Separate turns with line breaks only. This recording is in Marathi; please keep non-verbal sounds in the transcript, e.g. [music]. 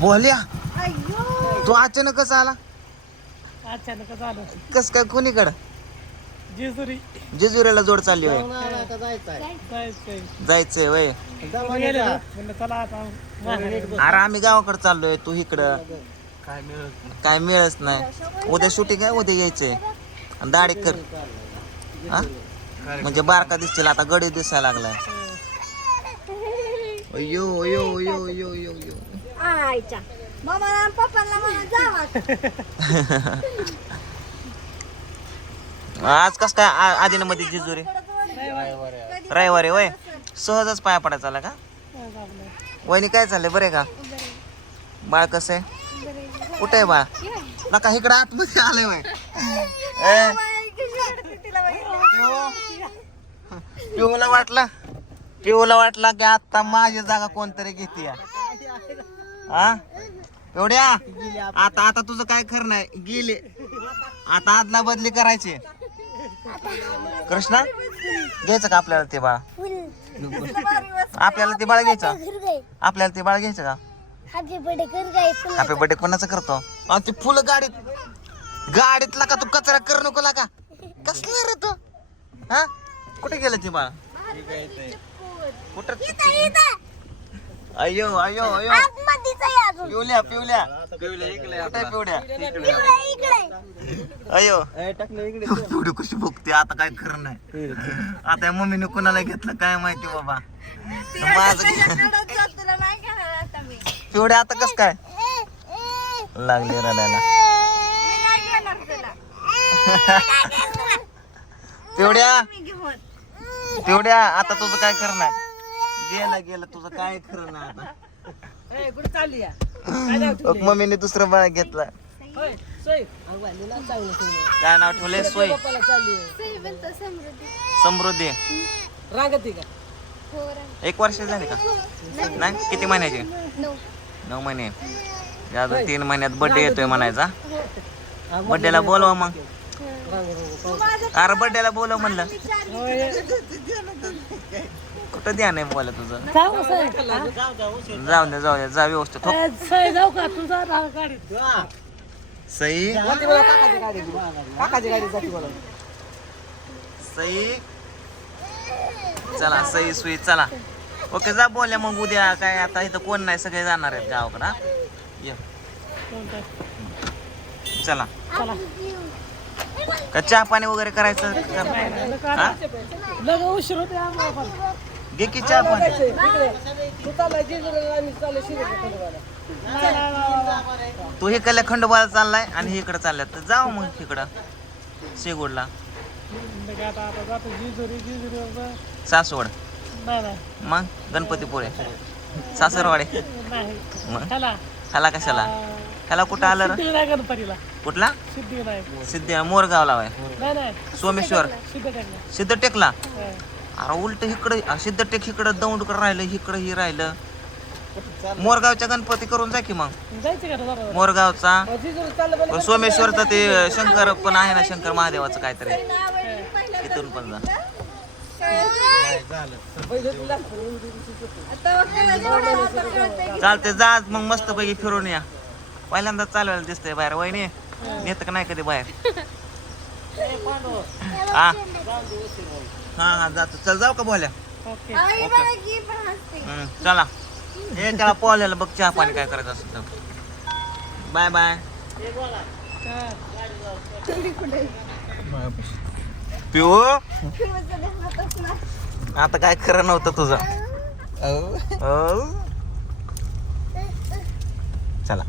बोल्या? तू अचानकच आला?
अचानक
कस काय? कोणीकडं?
जेजुरी.
जेजुरीला जोड चालली होय.
जायचंय.
जायचंय. वय
कोणी गेले ना? म्हणलं चला आता. माघारी.
अरे आम्ही गावाकडे चाललोय. तू इकडं. काय मिळच नाही. उद्या शूटिंग आहे उद्या यायचंय. आणि दाढी कर. हा? म्हणजे बारका दिसतील आता गडी दिसायला लागलाय. अयो अयो अयो अयो अयो अयो
आयच्या मामाला आणि पप्पाला म्हणा जावा. [laughs]
आज कस काय आ- आदिनामध्ये जेजुरी? रविवारी. वय सहजच पाया पडायचा आला का? वहिनी काय चाललंय बरे का? बाळ कसं आहे? कुठे आहे बाळ? नका इकडे आतमध्ये आलंय वय. पिऊला वाटला? पिऊला वाटला की आता माझी जागा कोणतरी घेते हा? एवढ्या? आता आता तुझं काय खरं नाही. गेले. आता आदला बदली करायची. कृष्णा घ्यायचं का आपल्याला ते बाळ? आपल्याला ते बाळ घ्यायचं? आपल्याला ते बाळ घ्यायचं का?
हॅपी बर्थडे
कोणाचं करतो? आणि ते फुलं गाडीत गाडीतला का तू कचरा करू नको का कसलं रे तू? हा? कुठे गेलं ते बाळ? कुठं अयो अयो अयो
आतमध्येच आहे अजून.
पिवल्या पिवल्या. कुठे पिवड्या अयो. [laughs] पिवडी कशी बघते? आता काय खरं नाही. आता या मम्मीने कोणाला घेतलं काय माहिती बाबा? माझं
तुला नाही आता मी.
पिवड्या आता कस काय? लागले रडायला.
मी नाही घेणार तुला.
पिवड्या.
मी घेऊन.
पिवड्या आता तुझं काय खरं नाही. गेलं गेलं. तुझं काय खरं नाही आता.
कुठं चालली या? काय नाव ठेवलंय?
मग मम्मीने दुसरं बाळ घेतलं
होय, सोय. अगं, बाई, नाव चांगलं ठेवलंय.
काय नाव ठेवलंय सोय
चालली आहे.
समृद्धी
रांगती का
एक वर्ष झाले का नाही किती महिन्याचे नऊ महिने अजून तीन महिन्यात बर्थडे येतोय म्हणायचा बर्थडेला बोलवा मग अरे बर्थडेला बोलव म्हणलं
होय.
कुठं ध्यान आहे बोला तुझं.
जाऊ?
जाऊ दे जाऊ दे जा व्यवस्थित हो.
ए, सोय जाऊ का? तुझा राग गाडीत.
सई. सई. चला सई सुई चला. ओके जा बोल्या मग उद्या. काय आता इथं कोण नाही सगळे जाणार आहेत गावाकडं? ये. चला.
चला.
का चहा पाणी वगैरे करायचं? हा?
लग उशीर होते आम्हाला पण.
घे की चहा पाणी.
तू चालला जेजुरीला, आम्ही चाललो शिर्डीला खंडोबाला.
तू इकडल्या चाललाय आणि हे इकडं चाललाय तर जाऊ मग इकडं शेगोडला.
लगे आता आता जातो जेजुरी जेजुरीवर
सासवड. मग गणपतीपुळे. सासरवाडे.
नाही.
मग?
ह्याला.
कशाला? ह्याला कुठं आलं
गणपतीला.
कुठला? सिद्ध मोरगावला आहे
नाही नाही.
सोमेश्वर. सिद्ध टेकला
हा.
अरे उलट इकडं सिद्ध टेक इकडं दौंडकर राहिलं इकडं ही राहिलं. मोरगावच्या गणपती करून जा की मग. मोरगावचा. सोमेश्वरचं ते शंकर पण आहे ना शंकर महादेवाचं काहीतरी. तिथून पण जा. चालते जा आज मग मस्त पैकी फिरून या. पहिल्यांदा चालवायला दिसतंय बाहेर वहिनी. येत का नाही कधी बाहेर? [laughs] हा. हा हा जातो. चल जाऊ का बोल्या?
ओके.
आई बघा की पण हसते
हम्म, चला. हे त्याला पोहायला बघ चहा पाणी काय करायचं असेल तर. Bye bye. पिऊ?
ना.
आता काय खरं नव्हतं तुझं. [laughs] [laughs] चला.